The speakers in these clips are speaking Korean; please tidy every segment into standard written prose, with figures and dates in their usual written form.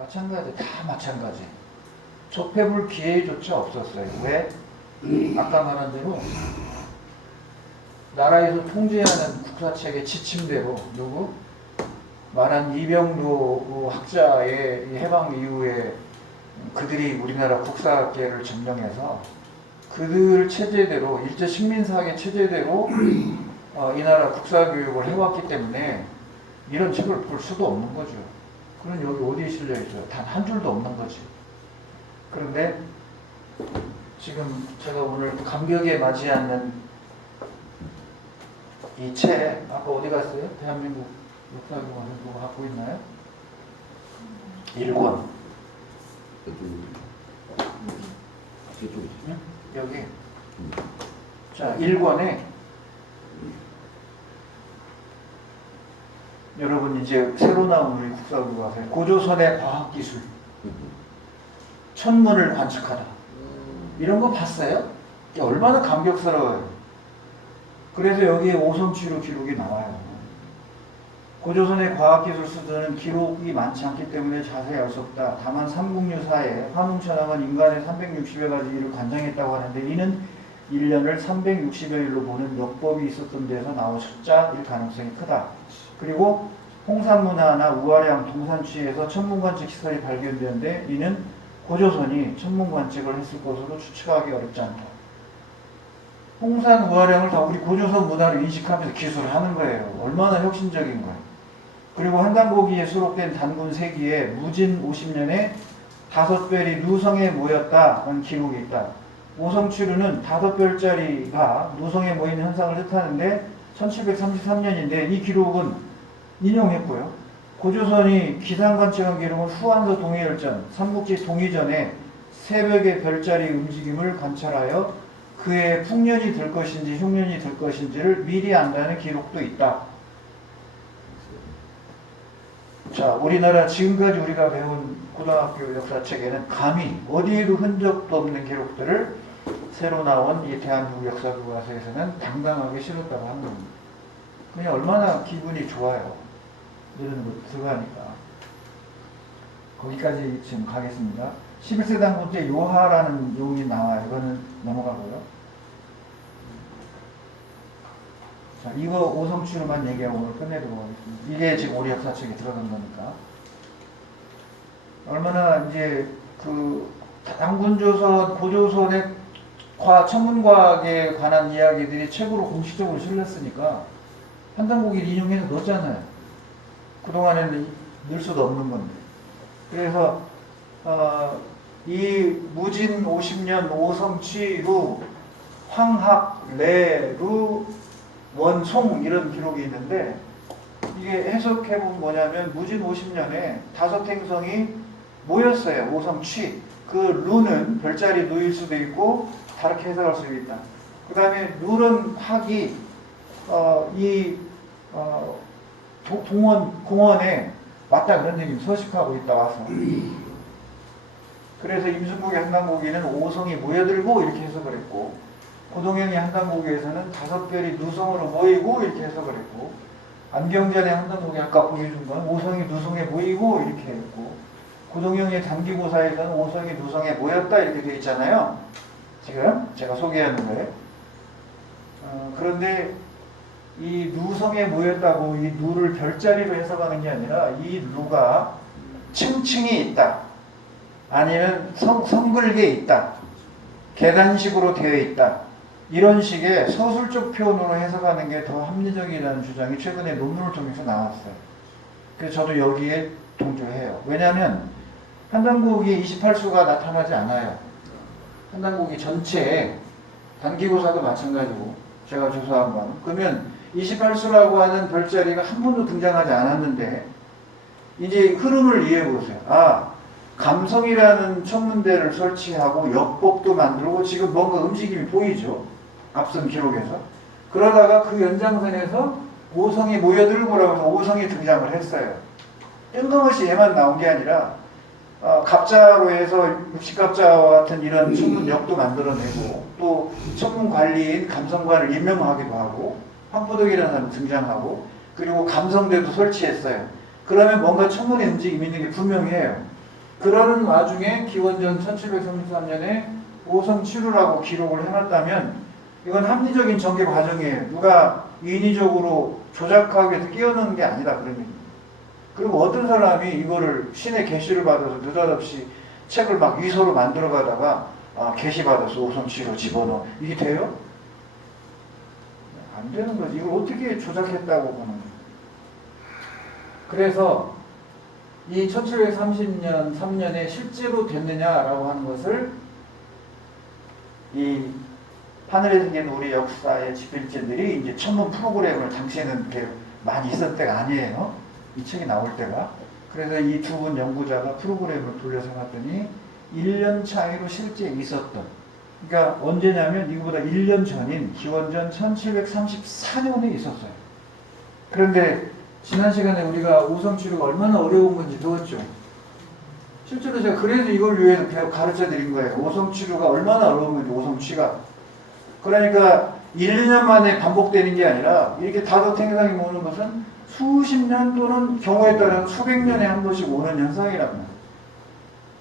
마찬가지, 다 마찬가지. 접해볼 기회조차 없었어요. 왜? 아까 말한 대로 나라에서 통제하는 국사책의 지침대로 누구? 말한 이병도 학자의 해방 이후에 그들이 우리나라 국사학계를 점령해서 그들 체제대로 일제 식민사학의 체제대로 이 나라 국사교육을 해왔기 때문에 이런 책을 볼 수도 없는 거죠. 그럼 여기 어디에 실려 있어요? 단 한 줄도 없는 거지. 그런데 지금 제가 오늘 감격에 맞지 않는 이 책, 아까 어디 갔어요? 대한민국 역사교과서 누가 갖고 있나요? 1권. 응? 여기. 자, 1권에 여러분 이제 새로 나온 우리 국사교과서에 고조선의 과학기술 천문을 관측하다 이런 거 봤어요? 얼마나 감격스러워요. 그래서 여기에 오성치로 기록이 나와요. 고조선의 과학기술 수도는 기록이 많지 않기 때문에 자세히 알 수 없다. 다만 삼국유사에 화농천왕은 인간의 360여 가지 일을 관장했다고 하는데 이는 1년을 360여 일로 보는 역법이 있었던 데서 나온 숫자일 가능성이 크다. 그리고 홍산문화나 우아량, 동산취에서 천문관측 시설이 발견되는데 이는 고조선이 천문관측을 했을 것으로 추측하기 어렵지 않다. 홍산, 우아량을 다 우리 고조선 문화를 인식하면서 기술을 하는 거예요. 얼마나 혁신적인 거예요. 그리고 한단고기에 수록된 단군 세기에 무진 50년에 5별이 누성에 모였다는 기록이 있다. 오성치루는 5별짜리가 누성에 모이는 현상을 뜻하는데 1733년인데 이 기록은 인용했고요. 고조선이 기상관측한 기록은 후한서 동해열전, 삼국지 동의전에 새벽의 별자리 움직임을 관찰하여 그의 풍년이 될 것인지 흉년이 될 것인지를 미리 안다는 기록도 있다. 자, 우리나라 지금까지 우리가 배운 고등학교 역사책에는 감히 어디에도 흔적도 없는 기록들을 새로 나온 이 대한민국 역사교과서에서는 당당하게 실었다고 하는 겁니다. 그냥 얼마나 기분이 좋아요. 이런 거 들어가니까. 거기까지 지금 가겠습니다. 11세 당군제 요하라는 용이 나와요. 이거는 넘어가고요. 자, 이거 오성치로만 얘기하고 오늘 끝내도록 하겠습니다. 이게 지금 우리 역사책에 들어간 거니까. 얼마나 이제 그 당군조선, 고조선의 천문과학에 관한 이야기들이 책으로 공식적으로 실렸으니까 한단고기를 인용해서 넣었잖아요. 그동안에는 넣을 수도 없는 건데. 그래서 이 무진 50년 오성치루 황학래루 원송 이런 기록이 있는데 이게 해석해보면 뭐냐면 무진 50년에 5행성이 모였어요. 오성취. 그 루는 별자리 누일 수도 있고 다르게 해석할 수도 있다. 그 다음에 룰은 학이 공원에 왔다 그런 얘기 서식하고 있다 와서. 그래서 임순국의 한단고기는 5성이 모여들고 이렇게 해석을 했고 고동영의 한단고기에서는 5별이 누성으로 모이고 이렇게 해석을 했고 안경전의 한단고기 아까 보여준 건 5성이 누성에 모이고 이렇게 했고 고동영의 단기고사에서는 5성이 누성에 모였다 이렇게 되어 있잖아요. 지금 제가 소개하는 거예요. 그런데 이 누성에 모였다고 이 누를 별자리로 해석하는 게 아니라 이 누가 층층이 있다. 아니면 성글게 있다. 계단식으로 되어 있다. 이런 식의 서술적 표현으로 해석하는 게 더 합리적이라는 주장이 최근에 논문을 통해서 나왔어요. 그래서 저도 여기에 동조해요. 왜냐하면 한단고기에 28수가 나타나지 않아요. 한단고기 전체에 단기고사도 마찬가지고 제가 조사한 건 그러면 28수라고 하는 별자리가 한 번도 등장하지 않았는데 이제 흐름을 이해해 보세요. 감성이라는 천문대를 설치하고 역법도 만들고 지금 뭔가 움직임이 보이죠. 앞선 기록에서. 그러다가 그 연장선에서 오성이 모여들고라고 해서 오성이 등장을 했어요. 뜬금없이 얘만 나온 게 아니라 갑자로 해서 육식갑자와 같은 이런 천문역도 만들어내고 또 천문관리인 감성관을 임명하기도 하고 황포덕이라는 사람이 등장하고 그리고 감성대도 설치했어요. 그러면 뭔가 천문의 움직임이 있는 게 분명해요. 그러는 와중에 기원전 1733년에 오성치루라고 기록을 해놨다면 이건 합리적인 전개 과정이에요. 누가 인위적으로 조작하기 위해서 끼워넣는 게 아니다. 그러면. 그리고 어떤 사람이 이거를 신의 계시를 받아서 느닷없이 책을 막 위서로 만들어 가다가 계시 받아서 오성치루 집어넣어. 이게 돼요? 안 되는 거지. 이걸 어떻게 조작했다고 보는 거예요. 그래서 이 1730년, 3년에 실제로 됐느냐라고 하는 것을 이 하늘에 생긴 우리 역사의 집필진들이 이제 천문 프로그램을 당시에는 이렇게 많이 있었을 때가 아니에요. 이 책이 나올 때가. 그래서 이 두 분 연구자가 프로그램을 돌려서 봤더니 1년 차이로 실제 있었던, 그러니까 언제냐면 이거보다 1년 전인 기원전 1734년에 있었어요. 그런데 지난 시간에 우리가 오성치루가 얼마나 어려운 건지 배웠죠. 실제로 제가 그래서 이걸 위해서 가르쳐 드린 거예요. 오성치루가 얼마나 어려운 건지, 오성치가. 그러니까 1, 2년 만에 반복되는 게 아니라 이렇게 다소탱상이 오는 것은 수십 년 또는 경우에 따라 수백 년에 한 번씩 오는 현상이라고.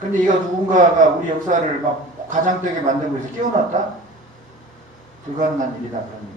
근데 이거 누군가가 우리 역사를 막 가장되게 만들고 해서 끼워놨다? 불가능한 일이다. 그런.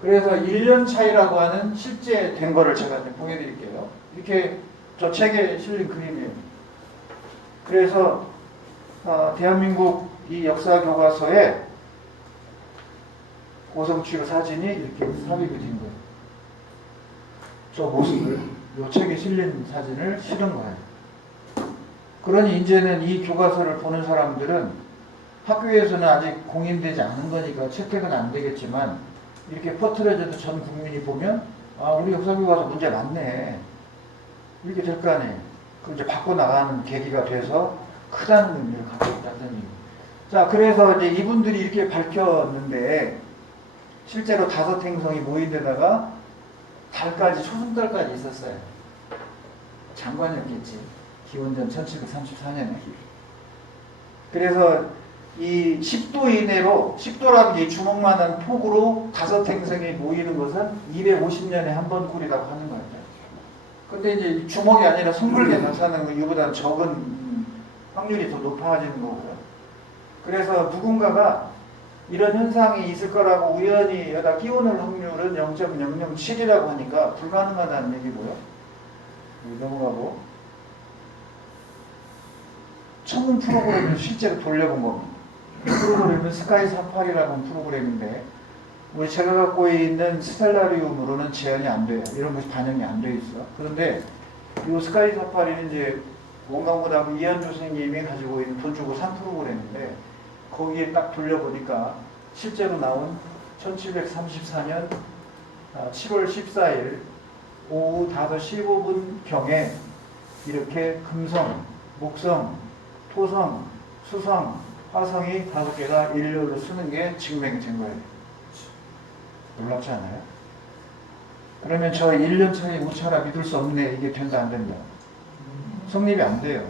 그래서 1년 차이라고 하는 실제 된 거를 제가 보여드릴게요. 이렇게 저 책에 실린 그림이에요. 그래서 대한민국 이 역사 교과서에 오성치루 사진이 이렇게 삽입이 된 거예요. 저 모습을 이 책에 실린 사진을 실은 거예요. 그러니 이제는 이 교과서를 보는 사람들은 학교에서는 아직 공인되지 않은 거니까 채택은 안 되겠지만 이렇게 퍼트려져도 전 국민이 보면 우리 역사교과서 문제 많네. 이렇게 될 거 아니에요. 그럼 이제 바꿔나가는 계기가 돼서 크다는 의미를 갖고 있다는 얘기. 자, 그래서 이제 이분들이 이렇게 밝혔는데 실제로 5행성이 모인 데다가 달까지, 초승달까지 있었어요. 장관이었겠지. 기원전 1734년에. 그래서 이 10도 이내로, 10도라는 게 주먹만한 폭으로 5행성이 모이는 것은 250년에 한 번 꼴이라고 하는 거예요. 근데 이제 주먹이 아니라 둥글게 나타나는 건 이보다 적은 확률이 더 높아지는 거고요. 그래서 누군가가 이런 현상이 있을 거라고 우연히 여기다 끼워놓을 확률은 0.007이라고 하니까 불가능하다는 얘기고요. 넘어가고. 천문 프로그램을 실제로 돌려본 겁니다. 이 프로그램은 스카이 사파리라고 하는 프로그램인데 우리 제가 갖고 있는 스텔라리움으로는 재현이 안 돼요. 이런 것이 반영이 안 돼 있어. 그런데 이 스카이 사파리는 이제 원광고등학교 이한조 선생님이 가지고 있는 돈 주고 산 프로그램인데 거기에 딱 돌려보니까 실제로 나온 1734년 7월 14일 오후 5시 15분경에 이렇게 금성, 목성, 토성, 수성, 화성이 5개가 일렬로 쓰는 게 증명이 된 거예요. 놀랍지 않아요? 그러면 저 1년 차에 우차라 믿을 수 없네. 이게 된다 안 된다? 성립이 안 돼요.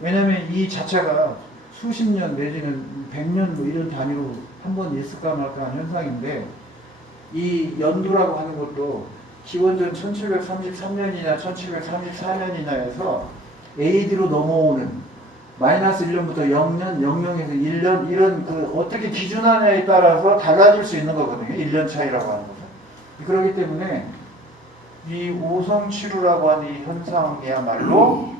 왜냐하면 이 자체가 수십 년 내지는 100년 뭐 이런 단위로 한 번 있을까 말까 하는 현상인데 이 연도라고 하는 것도 기원전 1733년이나 1734년이나 해서 AD로 넘어오는 마이너스 1년부터 0년, 00에서 1년 이런 그 어떻게 기준하냐에 따라서 달라질 수 있는 거거든요. 1년 차이라고 하는 것은. 그렇기 때문에 이 오성치루라고 하는 이 현상이야말로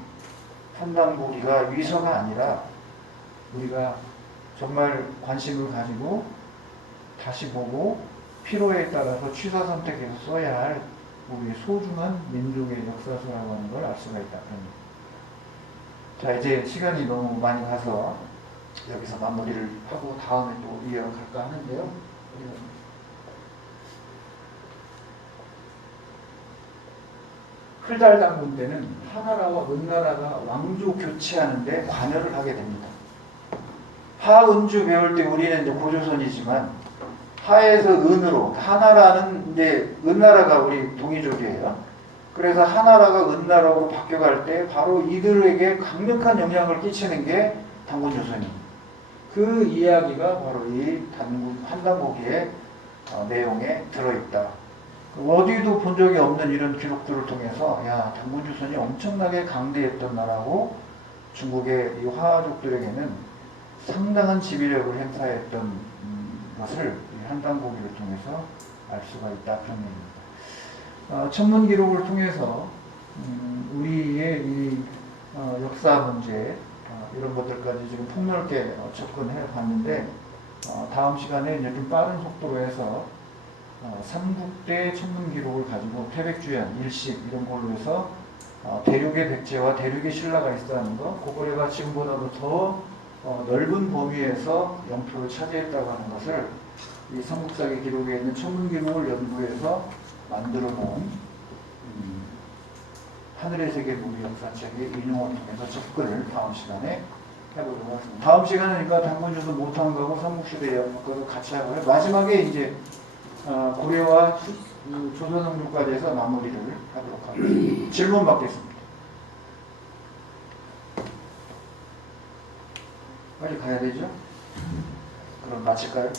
판단보기가 위서가 아니라 우리가 정말 관심을 가지고 다시 보고 필요에 따라서 취사 선택해서 써야 할 우리의 소중한 민족의 역사서라고 하는 걸 알 수가 있다. 자, 이제 시간이 너무 많이 가서 여기서 마무리를 하고 다음에 또 이어갈까 하는데요. 클달당군 때는 하나라와 은나라가 왕조 교체하는데 관여를 하게 됩니다. 하은주 배울 때 우리는 이제 고조선이지만 하에서 은으로, 하나라는 이제 은나라가 우리 동이족이에요. 그래서 하나라가 은나라로 바뀌어갈 때 바로 이들에게 강력한 영향을 끼치는 게 단군조선이. 그 이야기가 바로 이 한단보기의 내용에 들어있다. 어디도 본 적이 없는 이런 기록들을 통해서 야, 단군조선이 엄청나게 강대했던 나라고 중국의 이 화족들에게는 상당한 지배력을 행사했던 것을 이 한단고기를 통해서 알 수가 있다 그런 얘기입니다. 천문 기록을 통해서 우리의 이 역사 문제 이런 것들까지 지금 폭넓게 접근해 봤는데 다음 시간에 이제 좀 빠른 속도로 해서 삼국대 천문 기록을 가지고 태백주연, 일식 이런 걸로 해서 대륙의 백제와 대륙의 신라가 있었다는 것, 고구려가 지금보다도 더 넓은 범위에서 영토를 차지했다고 하는 것을 이 삼국사기 기록에 있는 천문 기록을 연구해서 만들어 놓은 하늘의 세계 무비 역사책의 인용을 통해서 접근을 다음 시간에 해보도록 하겠습니다. 다음 시간은 그러니까 단군주도 못한 거하고 삼국시대 연구도 같이 하고요. 마지막에 이제 고려와 조선왕조까지 해서 마무리를 하도록 하겠습니다. 질문 받겠습니다. 빨리 가야 되죠? 그럼 마칠까요?